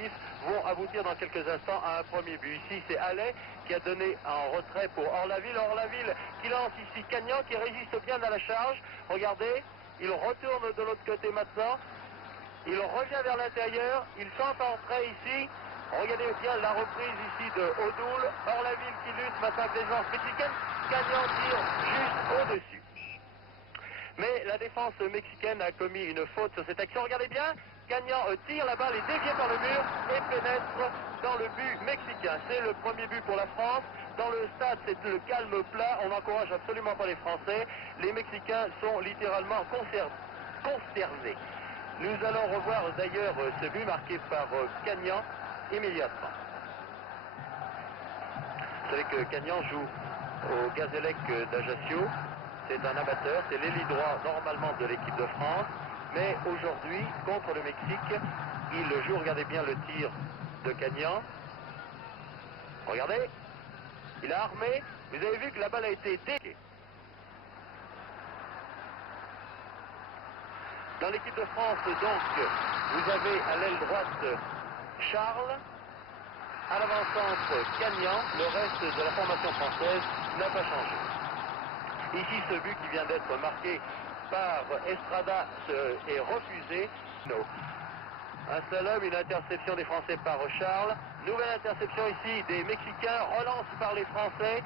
offensifs vont aboutir dans quelques instants à un premier but. Ici, c'est Allais qui a donné en retrait pour Orlaville. Orlaville qui lance ici Cagnan qui résiste bien à la charge. Regardez, il retourne de l'autre côté maintenant. Il revient vers l'intérieur. Il s'entendrait ici. Regardez bien la reprise ici de Odoul. Orlaville qui lutte maintenant avec les défense mexicaine. Cagnan tire juste au-dessus. Mais la défense mexicaine a commis une faute sur cette action. Regardez bien, Cagnan tire la balle, est dévié par le mur et pénètre dans le but mexicain. C'est le premier but pour la France. Dans le stade, c'est le calme plat. On n'encourage absolument pas les Français. Les Mexicains sont littéralement consternés. Nous allons revoir d'ailleurs ce but marqué par Cagnan immédiatement. Vous savez que Cagnan joue au Gazélec d'Ajaccio. C'est un amateur, c'est l'ailier droit normalement de l'équipe de France. Mais aujourd'hui, contre le Mexique, il joue, regardez bien le tir de Cagnan. Regardez, il a armé. Vous avez vu que la balle a été décalée. Dans l'équipe de France, donc, vous avez à l'aile droite Charles, à l'avant-centre Cagnan. Le reste de la formation française n'a pas changé. Ici, ce but qui vient d'être marqué par Estrada est refusé. No. Un seul homme, une interception des Français par Charles. Nouvelle interception ici des Mexicains, relance par les Français.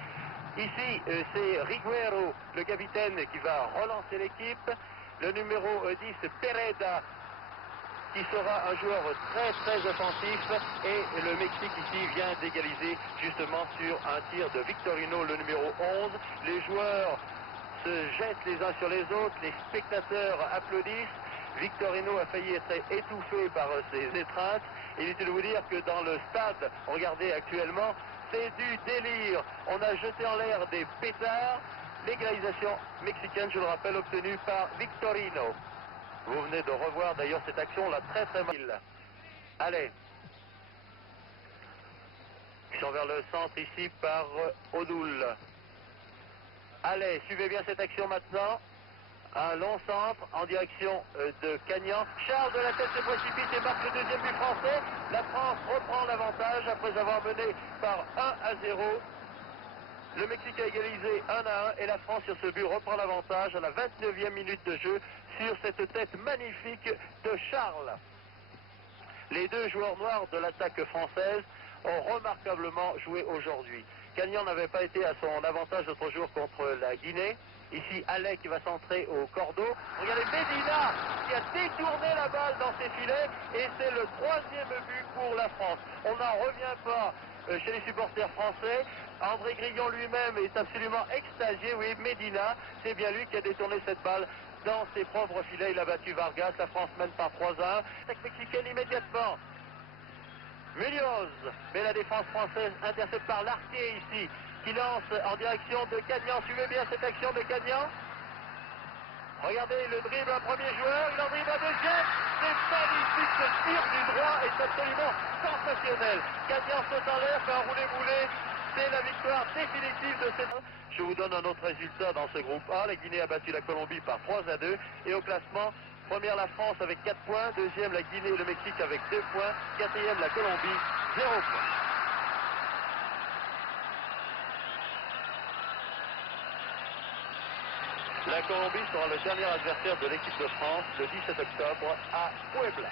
Ici, c'est Riguero, le capitaine, qui va relancer l'équipe. Le numéro 10, Pereda, qui sera un joueur très offensif. Et le Mexique ici vient d'égaliser justement sur un tir de Victorino, le numéro 11. Les joueurs se jettent les uns sur les autres, les spectateurs applaudissent. Victorino a failli être étouffé par ses étreintes. Inutile de vous dire que dans le stade, regardez actuellement, c'est du délire. On a jeté en l'air des pétards. L'égalisation mexicaine, je le rappelle, obtenue par Victorino. Vous venez de revoir d'ailleurs cette action, là, très mal. Allez. Ils sont vers le centre ici par Odoul. Allez, suivez bien cette action maintenant. Un long centre en direction de Cagnan. Charles de la tête se précipite et marque le deuxième but français. La France reprend l'avantage après avoir mené par 1-0. Le Mexique a égalisé 1-1 et la France sur ce but reprend l'avantage à la 29e minute de jeu sur cette tête magnifique de Charles. Les deux joueurs noirs de l'attaque française ont remarquablement joué aujourd'hui. Cagnan n'avait pas été à son avantage l'autre jour contre la Guinée. Ici, Allais qui va centrer au cordeau. Regardez Medina qui a détourné la balle dans ses filets et c'est le troisième but pour la France. On n'en revient pas chez les supporters français. André Grillon lui-même est absolument extasié. Oui, Medina, c'est bien lui qui a détourné cette balle dans ses propres filets. Il a battu Vargas. La France mène par 3-1. Attaque mexicaine immédiatement. Munoz, mais la défense française intercepte par Lartier ici, qui lance en direction de Cagnan. Suivez bien cette action de Cagnan. Regardez le dribble, un premier joueur, il en dribble un deuxième. C'est magnifique, ce tir du droit est absolument sensationnel. Cagnan saute en l'air, fait un roulé-boulé. C'est la victoire définitive de cette... Je vous donne un autre résultat dans ce groupe A. La Guinée a battu la Colombie par 3-2. Et au classement, première la France avec 4 points. Deuxième la Guinée et le Mexique avec 2 points. Quatrième la Colombie, 0 points. La Colombie sera le dernier adversaire de l'équipe de France le 17 octobre à Puebla.